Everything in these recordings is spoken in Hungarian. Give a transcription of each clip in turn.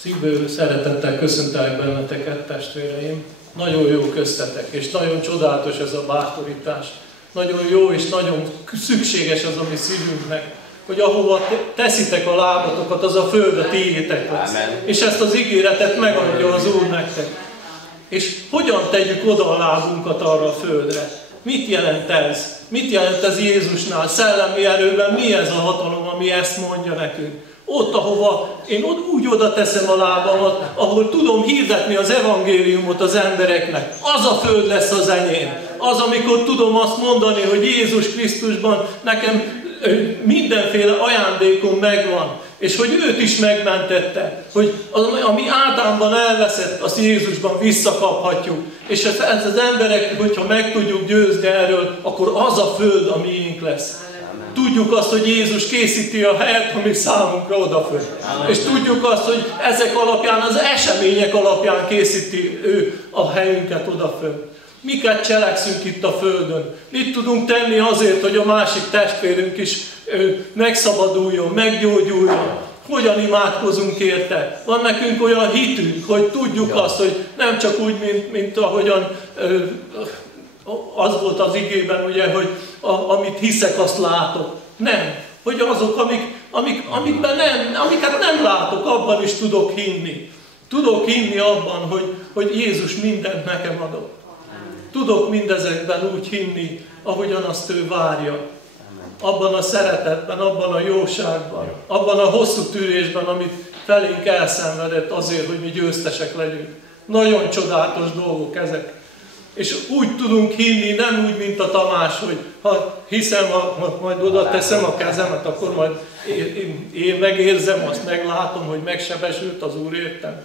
Szívből szeretettel köszöntelek benneteket, testvéreim. Nagyon jó köztetek, és nagyon csodálatos ez a bátorítás. Nagyon jó és nagyon szükséges az a mi szívünknek, hogy ahova teszitek a lábatokat, az a föld a tiétek lesz. És ezt az ígéretet megadja az Úr nektek. És hogyan tegyük oda a lábunkat arra a földre? Mit jelent ez? Mit jelent ez Jézusnál? Szellemi erőben mi ez a hatalom, ami ezt mondja nekünk? Ott, ahova én úgy oda teszem a lábamat, ahol tudom hirdetni az evangéliumot az embereknek. Az a föld lesz az enyém. Az, amikor tudom azt mondani, hogy Jézus Krisztusban nekem mindenféle ajándékom megvan, és hogy őt is megmentette, hogy ami Ádámban elveszett, azt Jézusban visszakaphatjuk. És ez az emberek, hogyha meg tudjuk győzni erről, akkor az a föld, ami miénk lesz. Tudjuk azt, hogy Jézus készíti a helyet, ami számunkra odaföld. És tudjuk azt, hogy ezek alapján, az események alapján készíti ő a helyünket odaföld. Miket cselekszünk itt a földön? Mit tudunk tenni azért, hogy a másik testvérünk is megszabaduljon, meggyógyuljon? Hogyan imádkozunk érte? Van nekünk olyan hitünk, hogy tudjuk azt, hogy nem csak úgy, mint ahogyan az volt az igében, ugye, hogy amit hiszek, azt látok. Nem. Hogy azok, amiket nem látok, abban is tudok hinni. Tudok hinni abban, hogy Jézus mindent nekem adott. Tudok mindezekben úgy hinni, ahogyan azt ő várja. Abban a szeretetben, abban a jóságban, abban a hosszú tűrésben, amit felénk elszenvedett azért, hogy mi győztesek legyünk. Nagyon csodálatos dolgok ezek. És úgy tudunk hinni, nem úgy, mint a Tamás, hogy ha hiszem, majd oda teszem a kezemet, akkor majd én megérzem, azt meglátom, hogy megsebesült az Úr értem.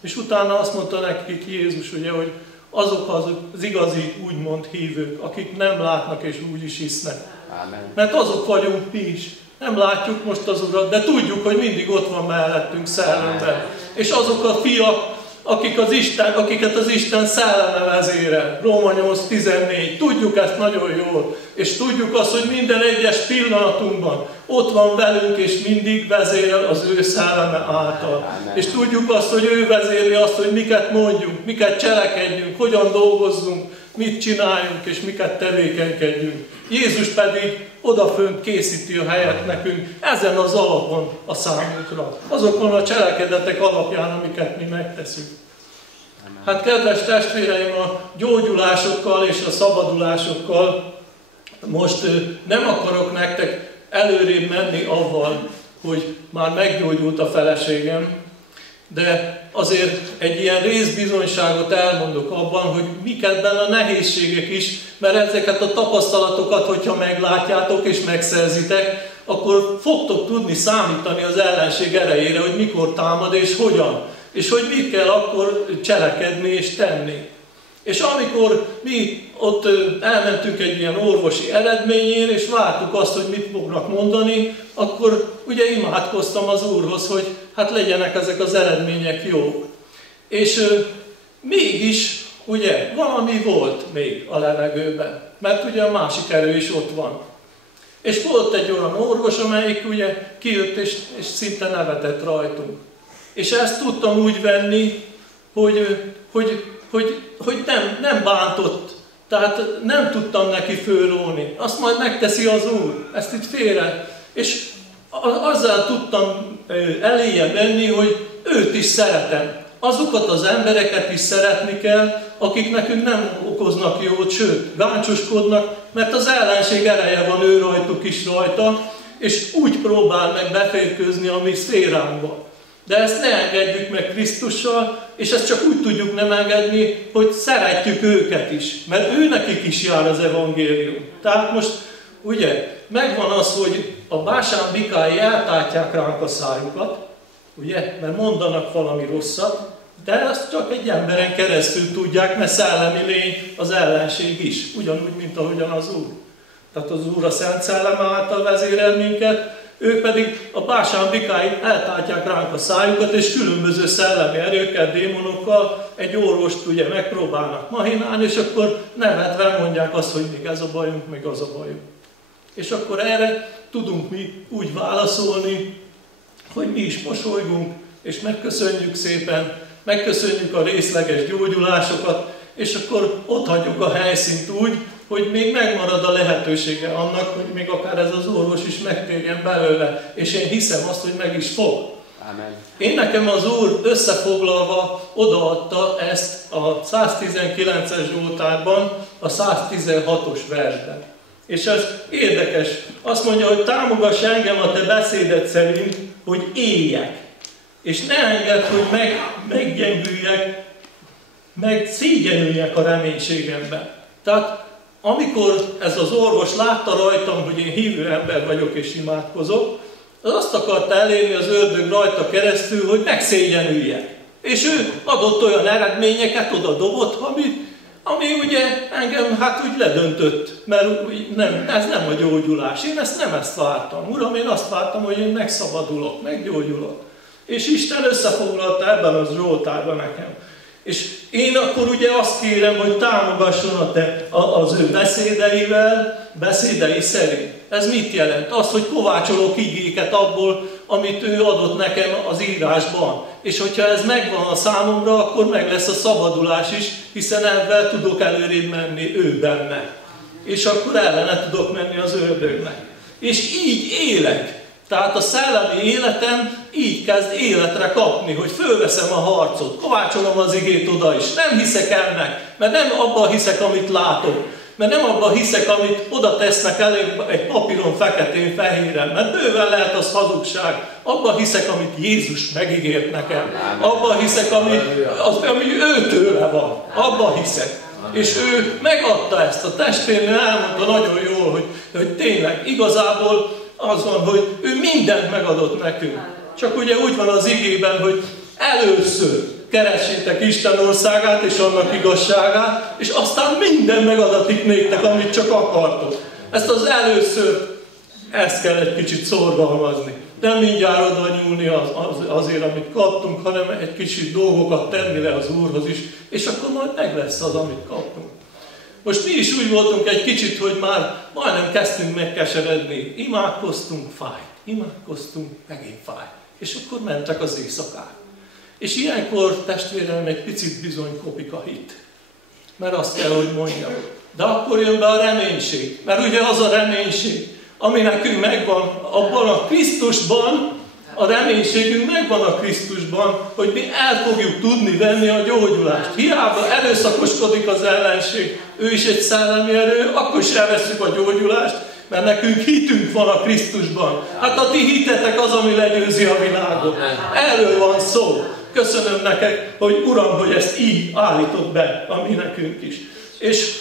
És utána azt mondta nekik Jézus, ugye, hogy azok az igazi, úgymond hívők, akik nem látnak és úgy is hisznek. Amen. Mert azok vagyunk mi is. Nem látjuk most az Urat, de tudjuk, hogy mindig ott van mellettünk szellemben. És azok a fiak, akiket az Isten szelleme vezérel. Róma 8:14. Tudjuk ezt nagyon jól. És tudjuk azt, hogy minden egyes pillanatunkban ott van velünk, és mindig vezérel az ő szelleme által. Amen. És tudjuk azt, hogy ő vezéri azt, hogy miket mondjunk, miket cselekedjünk, hogyan dolgozzunk, mit csináljunk, és miket tevékenykedjünk. Jézus pedig odafönt készíti a helyet nekünk, ezen az alapon a számunkra. Azokon a cselekedetek alapján, amiket mi megteszünk. Hát kedves testvéreim, a gyógyulásokkal és a szabadulásokkal most nem akarok nektek előrébb menni avval, hogy már meggyógyult a feleségem, de azért egy ilyen részbizonyságot elmondok abban, hogy mik ebben a nehézségek is, mert ezeket a tapasztalatokat, hogyha meglátjátok és megszerzitek, akkor fogtok tudni számítani az ellenség erejére, hogy mikor támad és hogyan, és hogy mit kell akkor cselekedni és tenni. És amikor mi ott elmentünk egy ilyen orvosi eredményére, és vártuk azt, hogy mit fognak mondani, akkor ugye imádkoztam az Úrhoz, hogy hát legyenek ezek az eredmények jók. És mégis, ugye, valami volt még a levegőben, mert ugye a másik erő is ott van. És volt egy olyan orvos, amelyik ugye kijött és szinte nevetett rajtunk. És ezt tudtam úgy venni, hogy nem bántott, tehát nem tudtam neki fölróni. Azt majd megteszi az Úr, ezt itt félre. És azzal tudtam eléje menni, hogy őt is szeretem. Azokat az embereket is szeretni kell, akik nekünk nem okoznak jót, sőt, gáncsoskodnak, mert az ellenség ereje van ő rajtuk is rajta, és úgy próbál meg beférkőzni a mi szféránkba. De ezt ne engedjük meg Krisztussal, és ezt csak úgy tudjuk nem engedni, hogy szeretjük őket is, mert őnekik is jár az evangélium. Tehát most ugye megvan az, hogy a Básán bikái eltátják ránk a szájukat, ugye, mert mondanak valami rosszat, de ezt csak egy emberen keresztül tudják, mert szellemi lény az ellenség is, ugyanúgy, mint ahogyan az Úr. Tehát az Úr a Szent Szellem által vezérel minket, ők pedig a Básán bikái eltátják ránk a szájukat, és különböző szellemi erőkkel, démonokkal egy orvost ugye megpróbálnak mahinálni, és akkor nevetve mondják azt, hogy még ez a bajunk, még az a bajunk. És akkor erre tudunk mi úgy válaszolni, hogy mi is mosolygunk, és megköszönjük szépen, megköszönjük a részleges gyógyulásokat, és akkor ott hagyjuk a helyszínt úgy, hogy még megmarad a lehetősége annak, hogy még akár ez az orvos is megtérjen belőle, és én hiszem azt, hogy meg is fog. Amen. Én nekem az Úr összefoglalva odaadta ezt a 119-es Zsoltárban, a 116-os versben. És ez érdekes. Azt mondja, hogy támogass engem a te beszéded szerint, hogy éljek. És ne engedd, hogy meggyengüljek, meg szégyenüljek a reménységemben. Tehát amikor ez az orvos látta rajtam, hogy én hívő ember vagyok és imádkozok, az azt akarta elérni az ördög rajta keresztül, hogy megszégyenüljek. És ő adott olyan eredményeket, oda dobott, ami ugye engem hát úgy ledöntött, mert ez nem a gyógyulás. Én nem ezt vártam. Uram, én azt vártam, hogy én megszabadulok, meggyógyulok. És Isten összefoglalta ebben az Zsoltárban nekem. És én akkor ugye azt kérem, hogy támogasson az ő beszédei szerint. Ez mit jelent? Az, hogy kovácsolok igéket abból, amit ő adott nekem az írásban. És hogyha ez megvan a számomra, akkor meg lesz a szabadulás is, hiszen ebben tudok előrébb menni ő benne. És akkor ellene tudok menni az ördögnek. És így élek. Tehát a szellemi életem így kezd életre kapni, hogy fölveszem a harcot, kovácsolom az igét oda is. Nem hiszek ennek, mert nem abban hiszek, amit látok. Mert nem abban hiszek, amit oda tesznek elég egy papíron feketén-fehéren, mert bőven lehet az hazugság. Abban hiszek, amit Jézus megígért nekem. Abban hiszek, ami őtőle van. Abban hiszek. És ő megadta ezt. A testvérnő elmondta nagyon jól, hogy tényleg igazából az van, hogy ő mindent megadott nekünk. Csak ugye úgy van az igében, hogy először keressétek Isten országát és annak igazságát, és aztán minden megadatik néktek, amit csak akartok. Ezt az először, ezt kell egy kicsit szorgalmazni. Nem mindjárt oda nyúlni azért, amit kaptunk, hanem egy kicsit dolgokat tenni le az Úrhoz is, és akkor majd meg lesz az, amit kaptunk. Most mi is úgy voltunk egy kicsit, hogy már majdnem kezdtünk megkeseredni. Imádkoztunk, fájt. Imádkoztunk, megint fájt. És akkor mentek az éjszakák. És ilyenkor, testvérem, egy picit bizony kopik a hit. Mert azt kell, hogy mondjam. De akkor jön be a reménység. Mert ugye az a reménység, ami nekünk megvan abban a Krisztusban, a reménységünk megvan a Krisztusban, hogy mi el fogjuk tudni venni a gyógyulást. Hiába erőszakoskodik az ellenség, ő is egy szellemi erő, akkor is elveszünk a gyógyulást, mert nekünk hitünk van a Krisztusban. Hát a ti hitetek az, ami legyőzi a világot. Erről van szó. Köszönöm neked, hogy Uram, hogy ezt így állított be, ami nekünk is. És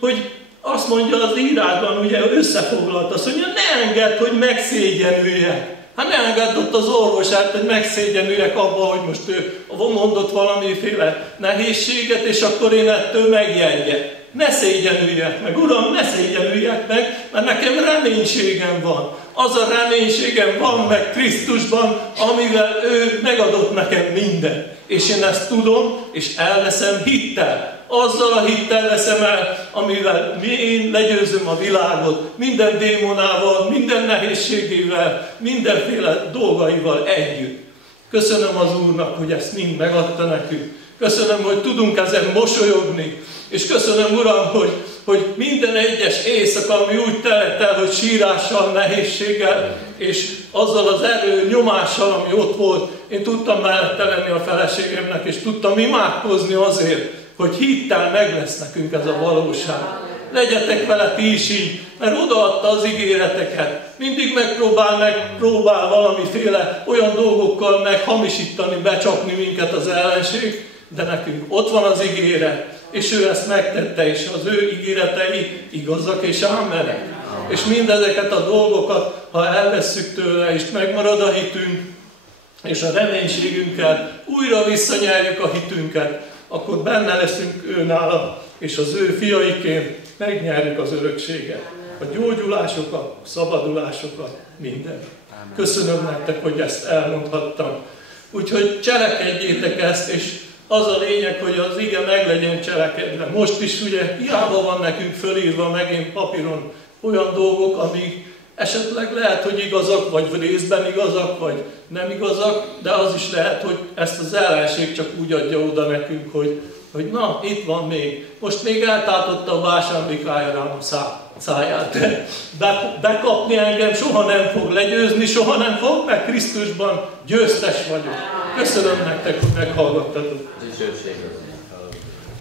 hogy azt mondja az írásban, ugye összefoglalt, azt mondja, ne engedd, hogy megszégyenüljek. Hát ne engedd ott az orvosát, hogy megszégyenüljek abba, hogy most ő mondott valamiféle nehézséget, és akkor én ettől megjegyek. Ne szégyenüljek meg, Uram, ne szégyenüljek meg, mert nekem reménységem van. Az a reménységem van meg Krisztusban, amivel ő megadott nekem mindent. És én ezt tudom, és elveszem hittel. Azzal a hittel veszem el, amivel én legyőzöm a világot, minden démonával, minden nehézségével, mindenféle dolgaival együtt. Köszönöm az Úrnak, hogy ezt mind megadta nekünk. Köszönöm, hogy tudunk ezen mosolyogni. És köszönöm, Uram, hogy minden egyes éjszaka, ami úgy telett el, hogy sírással, nehézséggel, és azzal az erő nyomással, ami ott volt, én tudtam mellette lenni a feleségemnek, és tudtam imádkozni azért, hogy hittel meg lesz nekünk ez a valóság. Legyetek vele ti is így, mert odaadta az ígéreteket. Mindig megpróbál valamiféle olyan dolgokkal meghamisítani, becsapni minket az ellenség, de nekünk ott van az ígéret, és ő ezt megtette, és az ő ígéretei igazak és ámenek. És mindezeket a dolgokat, ha elvesszük tőle, és megmarad a hitünk, és a reménységünkkel újra visszanyerjük a hitünket, akkor benne leszünk őnála, és az ő fiaiként megnyerjük az örökséget. A gyógyulásokat, a szabadulásokat, mindent. Köszönöm nektek, hogy ezt elmondhattam. Úgyhogy cselekedjétek ezt, és az a lényeg, hogy az ige meg legyen cselekedve. Most is ugye hiába van nekünk fölírva megint papíron olyan dolgok, Esetleg lehet, hogy igazak, vagy részben igazak, vagy nem igazak, de az is lehet, hogy ezt az ellenség csak úgy adja oda nekünk, hogy na, itt van még. Most még eltátotta a vásárlikája rám a száját, de bekapni engem soha nem fog, legyőzni soha nem fog, mert Krisztusban győztes vagyok. Köszönöm nektek, hogy meghallgattatok.